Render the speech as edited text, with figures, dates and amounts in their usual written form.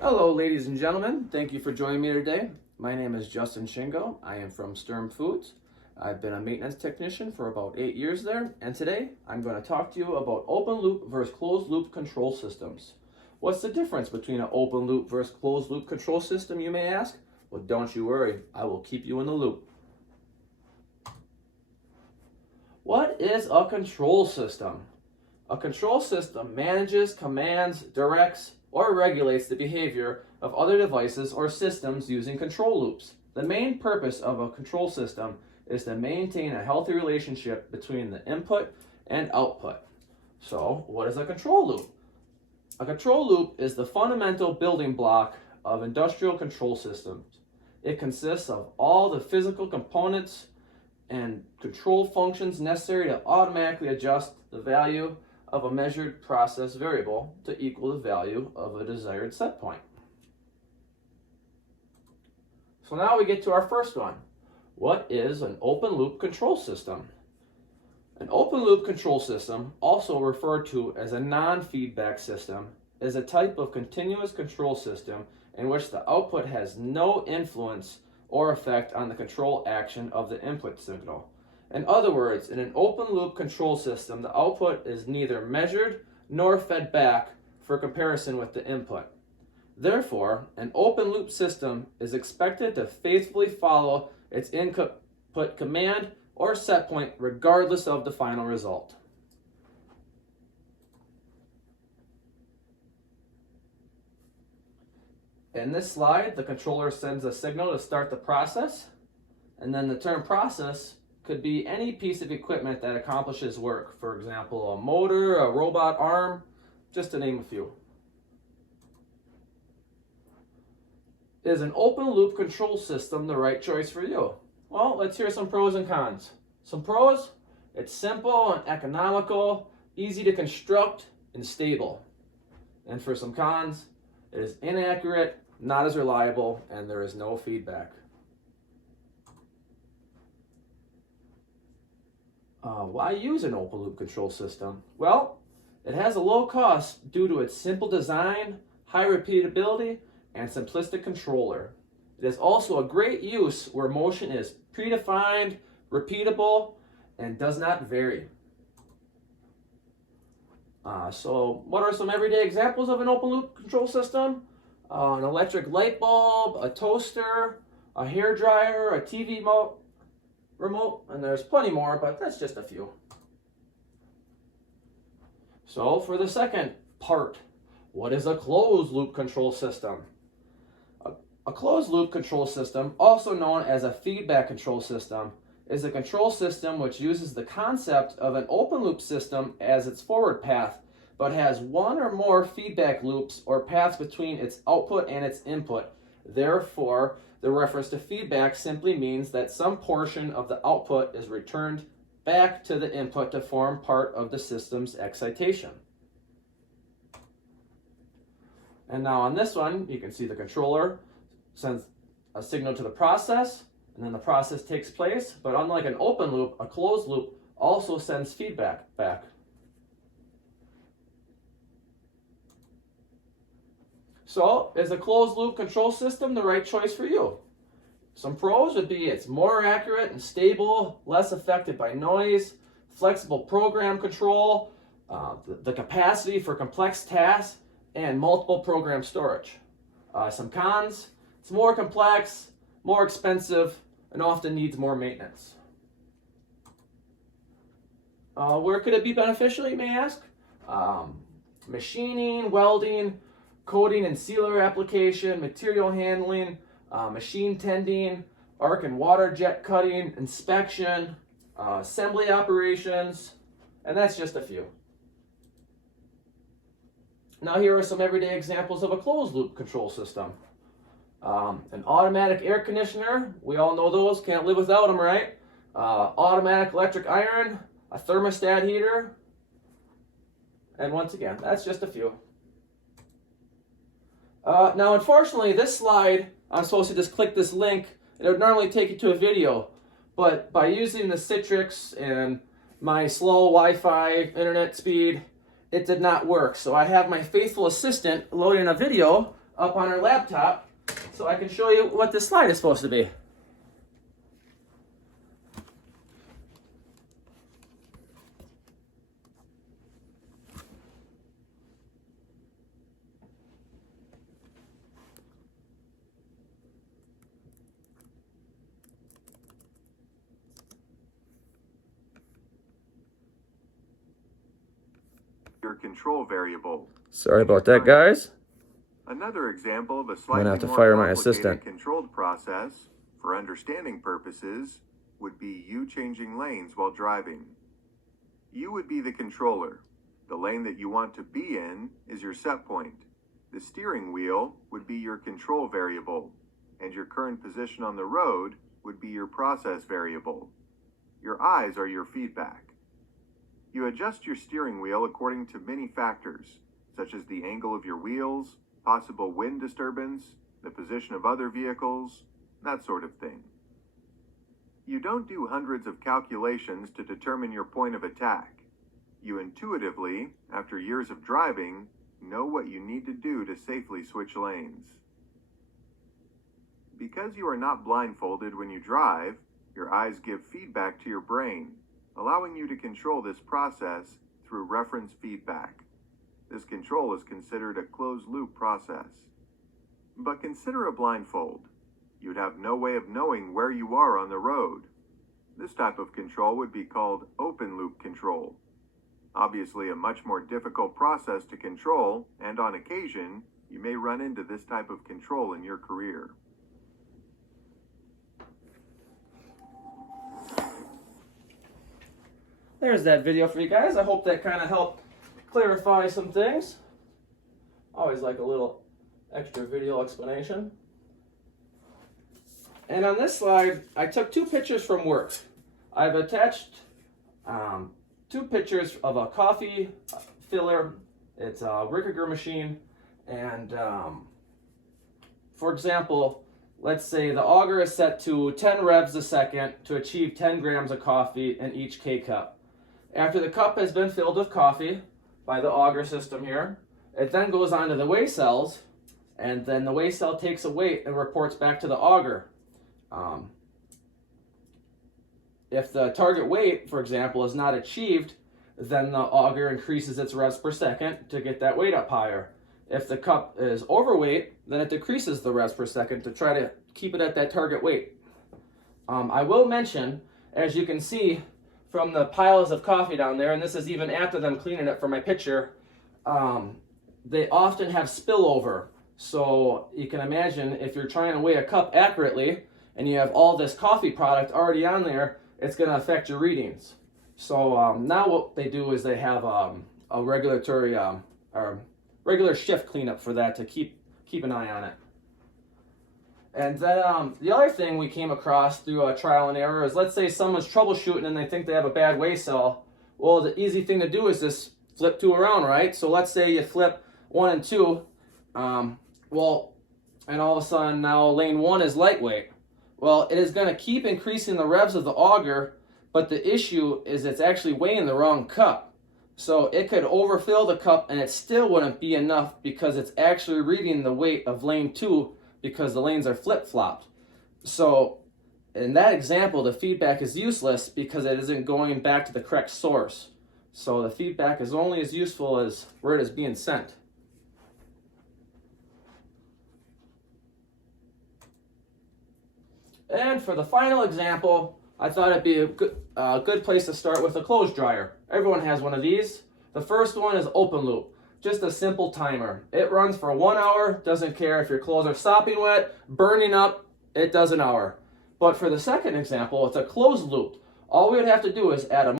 Hello, ladies and gentlemen. Thank you for joining me today. My name is Justin Shingo. I am from Sturm Foods. I've been a maintenance technician for about 8 years there, and today I'm going to talk to you about open loop versus closed loop control systems. What's the difference between an open loop versus closed loop control system, you may ask? Well, don't you worry. I will keep you in the loop. What is a control system? A control system manages, commands, directs, or regulates the behavior of other devices or systems using control loops. The main purpose of a control system is to maintain a healthy relationship between the input and output. So, what is a control loop? A control loop is the fundamental building block of industrial control systems. It consists of all the physical components and control functions necessary to automatically adjust the value of a measured process variable to equal the value of a desired set point. So now we get to our first one. What is an open loop control system? An open loop control system, also referred to as a non-feedback system, is a type of continuous control system in which the output has no influence or effect on the control action of the input signal. In other words, in an open loop control system, the output is neither measured nor fed back for comparison with the input. Therefore, an open loop system is expected to faithfully follow its input command or set point regardless of the final result. In this slide, the controller sends a signal to start the process, and then the term process could be any piece of equipment that accomplishes work. For example, a motor, a robot arm, just to name a few. Is an open loop control system the right choice for you? Well, let's hear some pros and cons. Some pros: it's simple and economical, easy to construct, and stable. And for some cons, it is inaccurate, not as reliable, and there is no feedback. Why use an open loop control system? Well, it has a low cost due to its simple design, high repeatability, and simplistic controller. It is also a great use where motion is predefined, repeatable, and does not vary. So what are some everyday examples of an open loop control system? An electric light bulb, a toaster, a hair dryer, a TV remote, and there's plenty more, but that's just a few. So for the second part, what is a closed loop control system? A closed loop control system, also known as a feedback control system, is a control system which uses the concept of an open loop system as its forward path, but has one or more feedback loops or paths between its output and its input. Therefore, the reference to feedback simply means that some portion of the output is returned back to the input to form part of the system's excitation. And now on this one, you can see the controller sends a signal to the process, and then the process takes place. But unlike an open loop, a closed loop also sends feedback back. So, is a closed loop control system the right choice for you? Some pros would be it's more accurate and stable, less affected by noise, flexible program control, the capacity for complex tasks, and multiple program storage. Some cons: it's more complex, more expensive, and often needs more maintenance. Where could it be beneficial, you may ask? Machining, welding, coating and sealer application, material handling, machine tending, arc and water jet cutting, inspection, assembly operations, and that's just a few. Now here are some everyday examples of a closed loop control system. An automatic air conditioner, we all know those, can't live without them, right? Automatic electric iron, a thermostat heater, and once again, that's just a few. Now, unfortunately, this slide, I'm supposed to just click this link. It would normally take you to a video, but by using the Citrix and my slow Wi-Fi internet speed, it did not work. So I have my faithful assistant loading a video up on our laptop so I can show you what this slide is supposed to be. Your control variable. Sorry about that, guys. Another example of a I'm slightly gonna have to more fire my complicated assistant. controlled process, for understanding purposes, would be you changing lanes while driving. You would be the controller. The lane that you want to be in is your set point. The steering wheel would be your control variable, and your current position on the road would be your process variable. Your eyes are your feedback. You adjust your steering wheel according to many factors, such as the angle of your wheels, possible wind disturbance, the position of other vehicles, that sort of thing. You don't do hundreds of calculations to determine your point of attack. You intuitively, after years of driving, know what you need to do to safely switch lanes. Because you are not blindfolded when you drive, your eyes give feedback to your brain, allowing you to control this process through reference feedback. This control is considered a closed-loop process. But consider a blindfold. You'd have no way of knowing where you are on the road. This type of control would be called open-loop control. Obviously a much more difficult process to control, and on occasion, you may run into this type of control in your career. There's that video for you guys. I hope that kind of helped clarify some things. Always like a little extra video explanation. And on this slide, I took two pictures from work. I've attached two pictures of a coffee filler. It's a Rickiger machine. And for example, let's say the auger is set to 10 revs a second to achieve 10 grams of coffee in each K-cup. After the cup has been filled with coffee by the auger system here, it then goes on to the weigh cells, and then the weigh cell takes a weight and reports back to the auger. If the target weight, for example, is not achieved, then the auger increases its revs per second to get that weight up higher. If the cup is overweight, then it decreases the revs per second to try to keep it at that target weight. I will mention, as you can see from the piles of coffee down there, and this is even after them cleaning it for my picture, they often have spillover. So you can imagine if you're trying to weigh a cup accurately and you have all this coffee product already on there, it's going to affect your readings. So now what they do is they have a regulatory or regular shift cleanup for that to keep an eye on it. And then the other thing we came across through a trial and error is, let's say someone's troubleshooting and they think they have a bad weigh cell. Well, the easy thing to do is just flip two around, right? So let's say you flip 1 and 2, and all of a sudden now lane 1 is lightweight. Well, it is going to keep increasing the revs of the auger, but the issue is it's actually weighing the wrong cup. So it could overfill the cup and it still wouldn't be enough because it's actually reading the weight of lane 2 because the lanes are flip-flopped. So in that example, the feedback is useless because it isn't going back to the correct source. So the feedback is only as useful as where it is being sent. And for the final example, I thought it'd be a good place to start with a clothes dryer. Everyone has one of these. The first one is open loop. Just a simple timer. It runs for 1 hour, doesn't care if your clothes are sopping wet, burning up, it does an hour. But for the second example, it's a closed loop. All we would have to do is add a